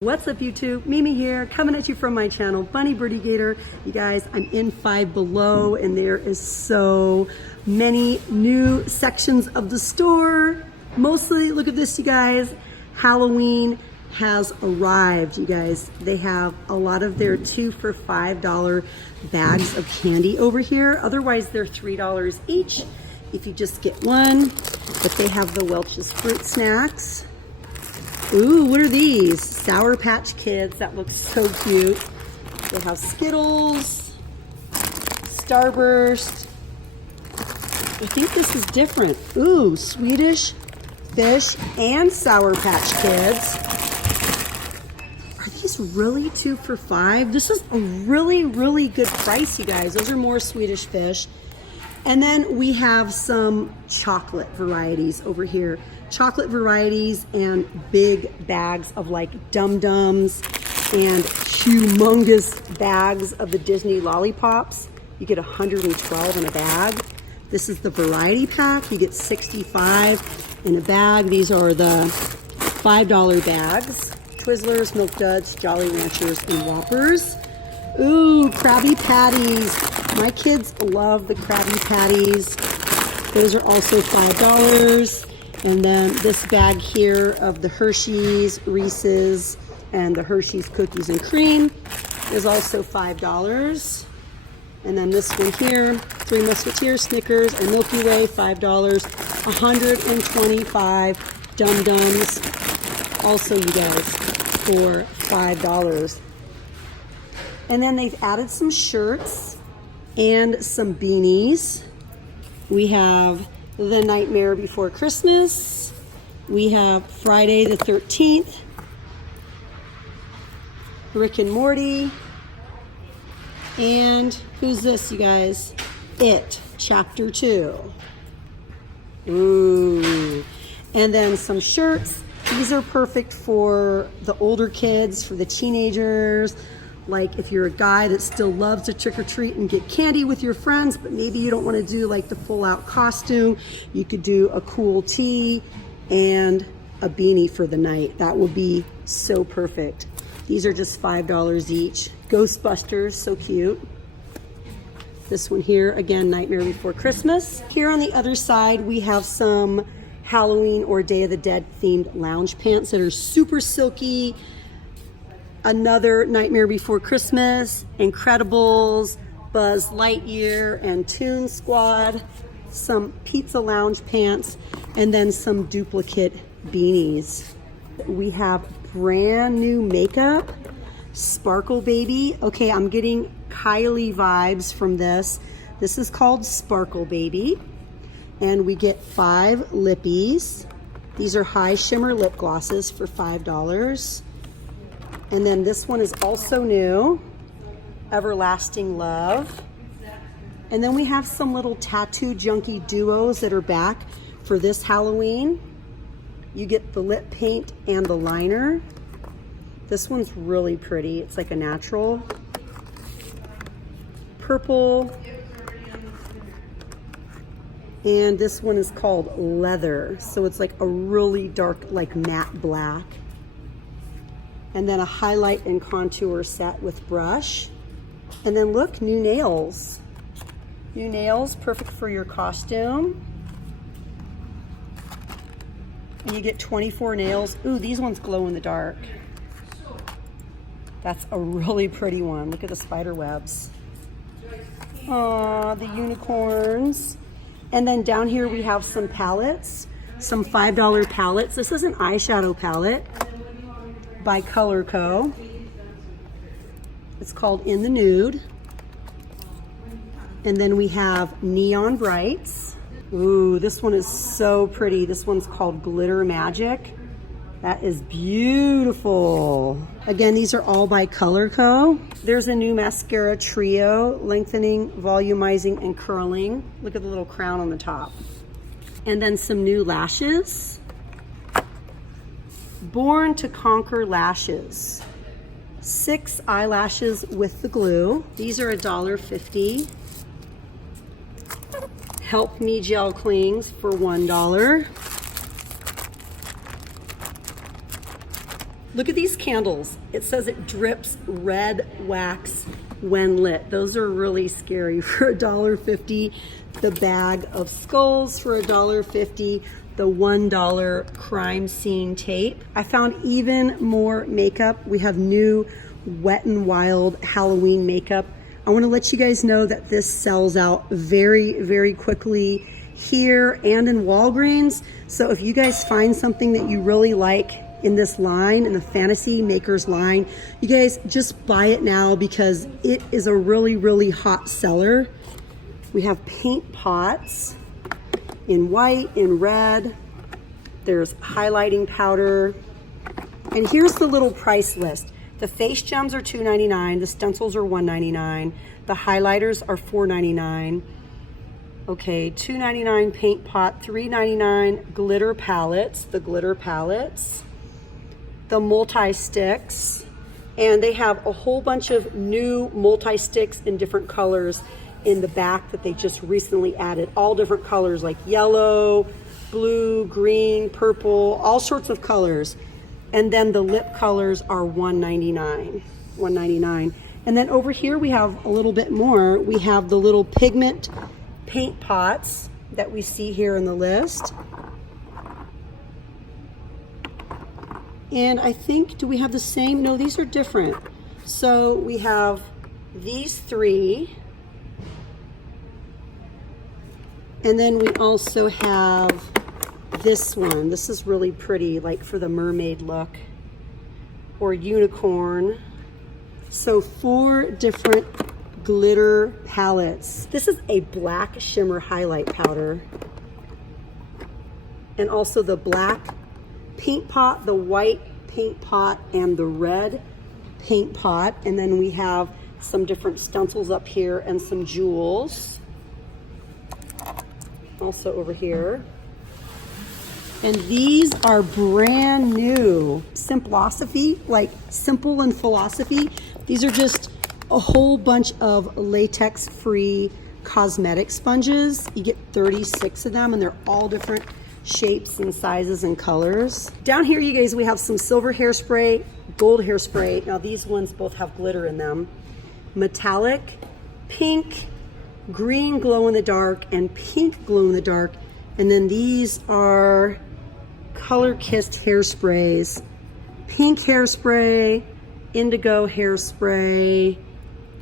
What's up YouTube? Mimi here, coming at you from my channel, Bunny Birdy Gator. You guys, I'm in Five Below and there is so many new sections of the store. Mostly, look at this you guys, Halloween has arrived, you guys. They have a lot of their 2 for $5 bags of candy over here. Otherwise, they're $3 each if you just get one. But they have the Welch's Fruit Snacks. Ooh, what are these? Sour Patch Kids. That looks so cute. They have Skittles, Starburst. I think this is different. Ooh, Swedish Fish and Sour Patch Kids. Are these really 2 for $5? This is a really good price, you guys. Those are more Swedish Fish. And then we have some chocolate varieties over here. Chocolate varieties and big bags of like Dum-Dums and humongous bags of the Disney lollipops. You get 112 in a bag. This is the variety pack. You get 65 in a bag. These are the $5 bags. Twizzlers, Milk Duds, Jolly Ranchers, and Whoppers. Ooh, Krabby Patties. My kids love the Krabby Patties. Those are also $5. And then this bag here of the Hershey's, Reese's, and the Hershey's Cookies and Cream is also $5. And then this one here, Three Musketeers, Snickers, and Milky Way, $5. 125 Dum-Dums, also you guys, for $5. And then they've added some shirts and some beanies. We have The Nightmare Before Christmas. We have Friday the 13th. Rick and Morty. And who's this, you guys? It, Chapter 2. Ooh. And then some shirts. These are perfect for the older kids, for the teenagers. Like if you're a guy that still loves to trick or treat and get candy with your friends, but maybe you don't want to do like the full out costume, you could do a cool tee and a beanie for the night. That would be so perfect. These are just $5 each. Ghostbusters, so cute. This one here, again, Nightmare Before Christmas. Here on the other side, we have some Halloween or Day of the Dead themed lounge pants that are super silky. Another Nightmare Before Christmas, Incredibles, Buzz Lightyear, and Toon Squad, some Pizza Lounge pants, and then some duplicate beanies. We have brand new makeup, Sparkle Baby. Okay, I'm getting Kylie vibes from this. This is called Sparkle Baby. And we get 5 lippies. These are high shimmer lip glosses for $5. And then this one is also new, Everlasting Love. And then we have some little tattoo junkie duos that are back for this Halloween. You get the lip paint and the liner. This one's really pretty. It's like a natural. Purple. And this one is called Leather. So it's like a really dark, like matte black. And then a highlight and contour set with brush. And then look, new nails. New nails, perfect for your costume. And you get 24 nails. Ooh, these ones glow in the dark. That's a really pretty one. Look at the spider webs. Aw, the unicorns. And then down here we have some palettes, some $5 palettes. This is an eyeshadow palette by Color Co. It's called In the Nude. And then we have Neon Brights. Ooh, this one is so pretty. This one's called Glitter Magic. That is beautiful. Again, these are all by Color Co. There's a new mascara trio, lengthening, volumizing, and curling. Look at the little crown on the top. And then some new lashes. Born to Conquer Lashes. 6 eyelashes with the glue. These are $1.50. Help Me Gel Clings for $1. Look at these candles. It says it drips red wax when lit. Those are really scary. For $1.50, the bag of skulls for $1.50, the $1 crime scene tape. I found even more makeup. We have new Wet n Wild Halloween makeup. I want to let you guys know that this sells out very, very quickly here and in Walgreens. So if you guys find something that you really like in this line, in the Fantasy Makers line, you guys just buy it now because it is a really, really hot seller. We have paint pots in white, in red. There's highlighting powder. And here's the little price list. The face gems are $2.99. The stencils are $1.99. The highlighters are $4.99. Okay, $2.99 paint pot, $3.99 glitter palettes, the glitter palettes, the multi-sticks, and they have a whole bunch of new multi-sticks in different colors in the back that they just recently added. All different colors like yellow, blue, green, purple, all sorts of colors. And then the lip colors are $1.99. $1.99. And then over here we have a little bit more. We have the little pigment paint pots that we see here in the list. And I think, do we have the same? No, these are different. So we have these three. And then we also have this one. This is really pretty, like for the mermaid look or unicorn. So 4 different glitter palettes. This is a black shimmer highlight powder. And also the black paint pot, the white paint pot, and the red paint pot. And then we have some different stencils up here and some jewels. Also over here. And these are brand new. Simplosophy, like simple and philosophy. These are just a whole bunch of latex-free cosmetic sponges. You get 36 of them, and they're all different shapes and sizes and colors. Down here, you guys, we have some silver hairspray, gold hairspray. Now these ones both have glitter in them. Metallic, pink, green glow-in-the-dark, and pink glow-in-the-dark. And then these are color-kissed hairsprays. Pink hairspray, indigo hairspray,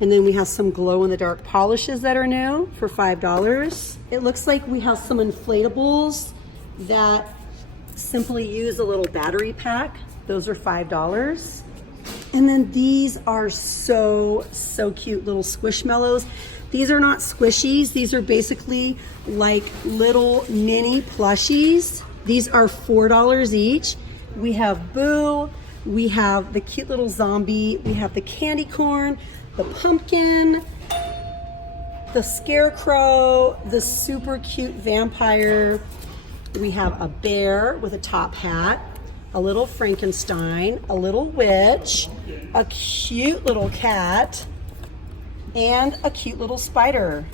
and then we have some glow-in-the-dark polishes that are new for $5. It looks like we have some inflatables that simply use a little battery pack. Those are $5. And then these are so cute, little squishmallows. These are not squishies. These are basically like little mini plushies. These are $4 each. We have Boo, we have the cute little zombie, we have the candy corn, the pumpkin, the scarecrow, the super cute vampire. We have a bear with a top hat, a little Frankenstein, a little witch, a cute little cat, and a cute little spider.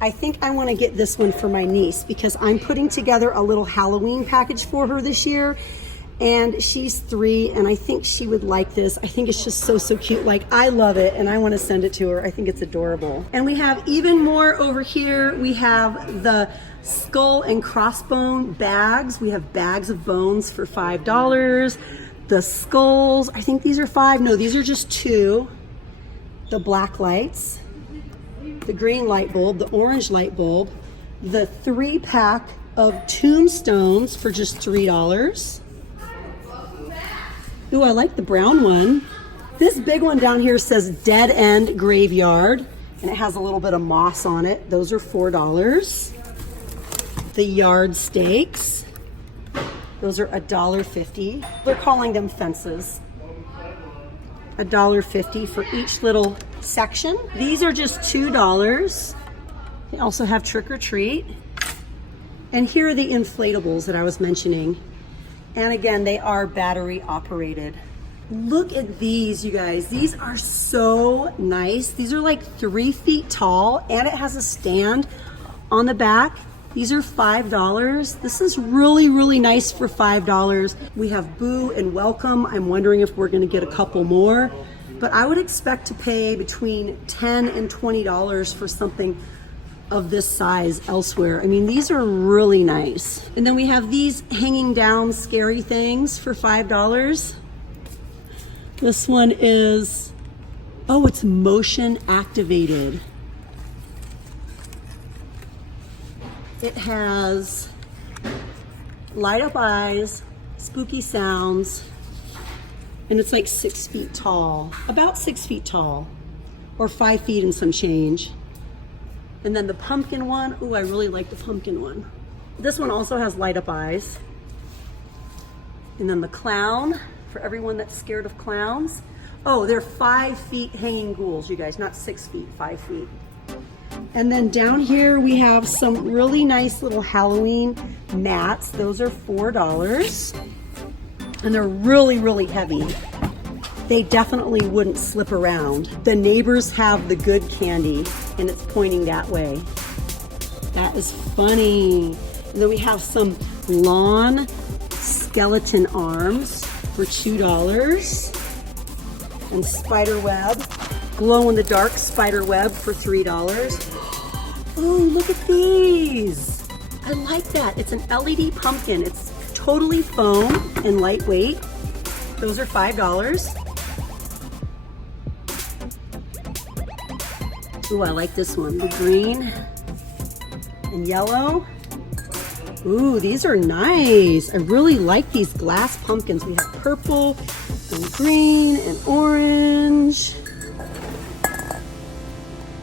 I think I want to get this one for my niece because I'm putting together a little Halloween package for her this year, and she's 3, and I think she would like this. I think it's just so cute. Like, I love it, and I want to send it to her. I think it's adorable. And we have even more over here. We have the skull and crossbone bags. We have bags of bones for $5. The skulls, I think these are 5. No, these are just 2. The black lights, the green light bulb, the orange light bulb, the 3-pack of tombstones for just $3. Ooh, I like the brown one. This big one down here says Dead End Graveyard, and it has a little bit of moss on it. Those are $4. The yard stakes, those are $1.50. They're calling them fences. $1.50 for each little section. These are just $2. They also have trick or treat. And here are the inflatables that I was mentioning. And again, they are battery operated. Look at these, you guys. These are so nice. These are like 3 feet tall, and it has a stand on the back. These are $5. This is really, really nice for $5. We have Boo and Welcome. I'm wondering if we're gonna get a couple more, but I would expect to pay between $10 and $20 for something of this size elsewhere. I mean, these are really nice. And then we have these hanging down scary things for $5. This one is, oh, it's motion activated. It has light up eyes, spooky sounds, and it's like 6 feet tall, about 6 feet tall, or 5 feet and some change. And then the pumpkin one, ooh, I really like the pumpkin one. This one also has light up eyes. And then the clown, for everyone that's scared of clowns. Oh, they're 5 feet hanging ghouls, you guys, not 6 feet, 5 feet. And then down here we have some really nice little Halloween mats. Those are $4. And they're really, really heavy. They definitely wouldn't slip around. The neighbors have the good candy and it's pointing that way. That is funny. And then we have some lawn skeleton arms for $2. And spider web, glow in the dark spider web for $3. Oh, look at these. I like that. It's an LED pumpkin. It's totally foam and lightweight. Those are $5. Ooh, I like this one. The green and yellow. Ooh, these are nice. I really like these glass pumpkins. We have purple and green and orange.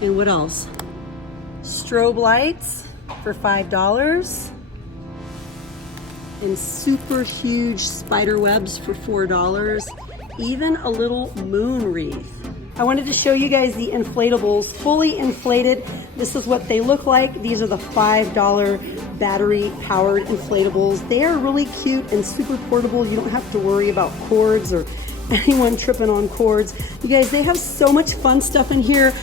And what else? Strobe lights for $5. And super huge spider webs for $4. Even a little moon wreath. I wanted to show you guys the inflatables, fully inflated. This is what they look like. These are the $5 battery powered inflatables. They are really cute and super portable. You don't have to worry about cords or anyone tripping on cords. You guys, they have so much fun stuff in here.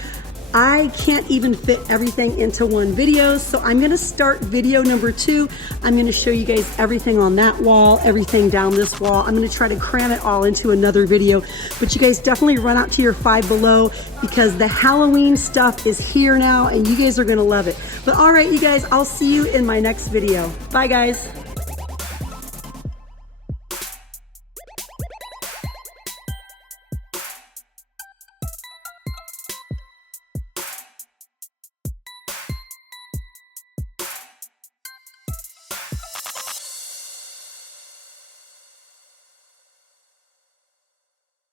I can't even fit everything into one video, so I'm gonna start video number 2. I'm gonna show you guys everything on that wall, everything down this wall. I'm gonna try to cram it all into another video, but you guys definitely run out to your Five Below because the Halloween stuff is here now and you guys are gonna love it. But all right, you guys, I'll see you in my next video. Bye, guys.